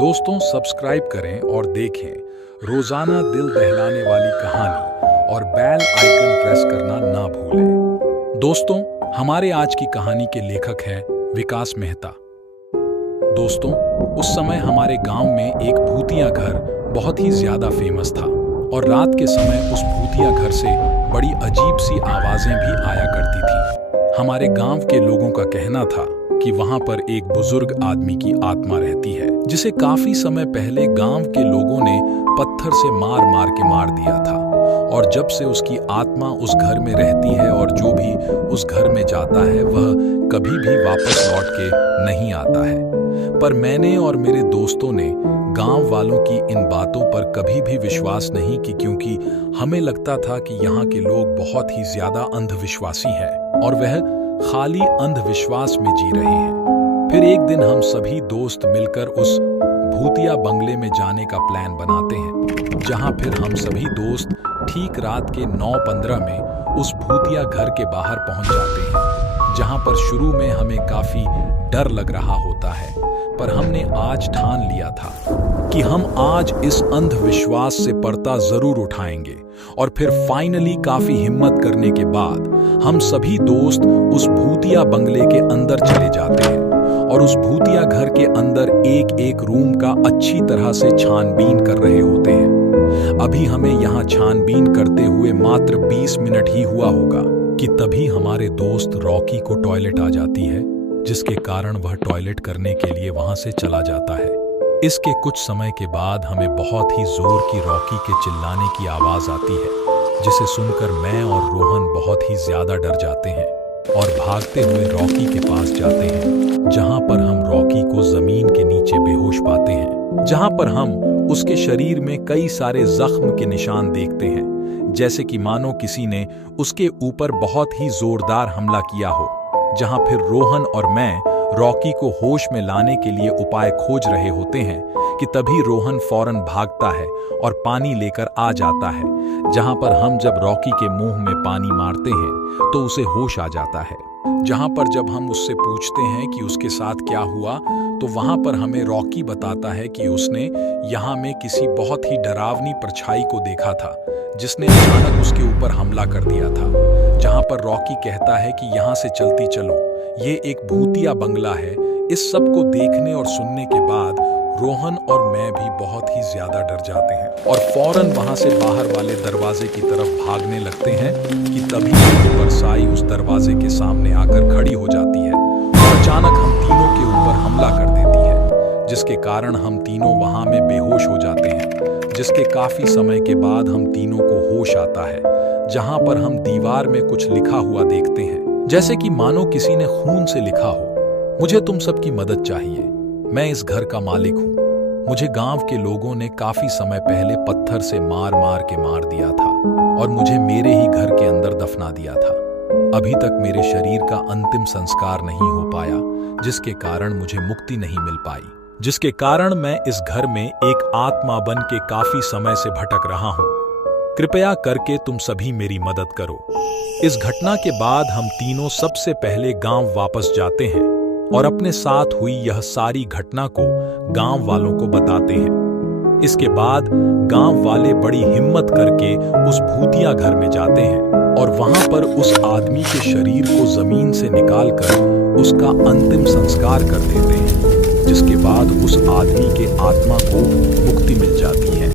दोस्तों सब्सक्राइब करें और देखें रोजाना दिल दहलाने वाली कहानी और बेल आइकन प्रेस करना ना भूलें। दोस्तों हमारे आज की कहानी के लेखक हैं विकास मेहता। दोस्तों उस समय हमारे गांव में एक भूतिया घर बहुत ही ज्यादा फेमस था और रात के समय उस भूतिया घर से बड़ी अजीब सी आवाजें भी आया करती थी। हमारे गांव के लोगों का कहना था कि वहां पर एक बुजुर्ग आदमी की आत्मा रहती है जिसे काफी समय पहले गांव के लोगों ने पत्थर से मार मार के मार दिया था और जब से उसकी आत्मा उस घर में रहती है और जो भी उस घर में जाता है वह कभी भी वापस लौट के नहीं आता है। पर मैंने और मेरे दोस्तों ने गांव वालों की इन बातों पर कभी भी विश्वास नहीं की, क्योंकि हमें लगता था कि यहाँ के लोग बहुत ही ज्यादा अंधविश्वासी हैं और वह खाली अंधविश्वास में जी रहे हैं। फिर एक दिन हम सभी दोस्त मिलकर उस भूतिया बंगले में जाने का प्लान बनाते हैं, जहां फिर हम सभी दोस्त ठीक रात के 9:15 में उस भूतिया घर के बाहर पहुंच जाते हैं, जहां पर शुरू में हमें काफी डर लग रहा होता है। पर हमने आज ठान लिया था कि हम आज इस अंधविश्वास से पर्दा जरूर उठाएंगे और फिर फाइनली काफी हिम्मत करने के बाद हम सभी दोस्त उस भूतिया बंगले के अंदर चले जाते हैं और उस भूतिया घर के अंदर एक एक रूम का अच्छी तरह से छानबीन कर रहे होते हैं। अभी हमें यहाँ छानबीन करते हुए मात्र 20 मिनट ही हुआ होगा कि तभी हमारे दोस्त रॉकी को टॉयलेट आ जाती है, जिसके कारण वह टॉयलेट करने के लिए वहां से चला जाता है। इसके कुछ समय के बाद हमें बहुत ही जोर की रॉकी के चिल्लाने की आवाज आती है, जिसे सुनकर मैं और रोहन बहुत ही ज्यादा डर जाते हैं और भागते हुए रॉकी के पास जाते हैं, जहां पर हम रॉकी को जमीन के नीचे बेहोश पाते हैं, जहां पर हम उसके शरीर में कई सारे जख्म के निशान देखते हैं, जैसे कि मानो किसी ने उसके ऊपर बहुत ही जोरदार हमला किया हो। जहां फिर रोहन और मैं रॉकी को होश में लाने के लिए उपाय खोज रहे होते हैं कि तभी रोहन फौरन भागता है और पानी लेकर आ जाता है, जहां पर हम जब रॉकी के मुंह में पानी मारते हैं तो उसे होश आ जाता है। जहां पर जब हम उससे पूछते हैं कि उसके साथ क्या हुआ, तो वहां पर हमें रॉकी बताता है कि उसने यहाँ में किसी बहुत ही डरावनी परछाई को देखा था, जिसने अचानक उसके ऊपर हमला कर दिया था। जहां पर रॉकी कहता है कि यहाँ से चलती चलो, ये एक भूतिया बंगला है। इस सब को देखने और सुनने के बाद रोहन और मैं भी बहुत ही ज्यादा डर जाते हैं और फौरन वहां से बाहर वाले दरवाजे की तरफ भागने लगते हैं कि तभी परछाई उस दरवाजे के सामने आकर खड़ी हो जाती है और अचानक हम तीनों के ऊपर हमला कर देती है, जिसके कारण हम तीनों वहां में बेहोश हो जाते हैं। जिसके काफी समय के बाद हम तीनों को होश आता है, जहां पर हम दीवार में कुछ लिखा हुआ देखते हैं, जैसे कि मानो किसी ने खून से लिखा हो, मुझे तुम सबकी मदद चाहिए, मैं इस घर का मालिक हूँ। मुझे गांव के लोगों ने काफी समय पहले पत्थर से मार मार के मार दिया था और मुझे मेरे ही घर के अंदर दफना दिया था। अभी तक मेरे शरीर का अंतिम संस्कार नहीं हो पाया, जिसके कारण मुझे मुक्ति नहीं मिल पाई, जिसके कारण मैं इस घर में एक आत्मा बन के काफी समय से भटक रहा हूँ। कृपया करके तुम सभी मेरी मदद करो। इस घटना के बाद हम तीनों सबसे पहले गांव वापस जाते हैं और अपने साथ हुई यह सारी घटना को गांव वालों को बताते हैं। इसके बाद गांव वाले बड़ी हिम्मत करके उस भूतिया घर में जाते हैं और वहां पर उस आदमी के शरीर को जमीन से निकालकर उसका अंतिम संस्कार कर देते हैं, जिसके बाद उस आदमी के आत्मा को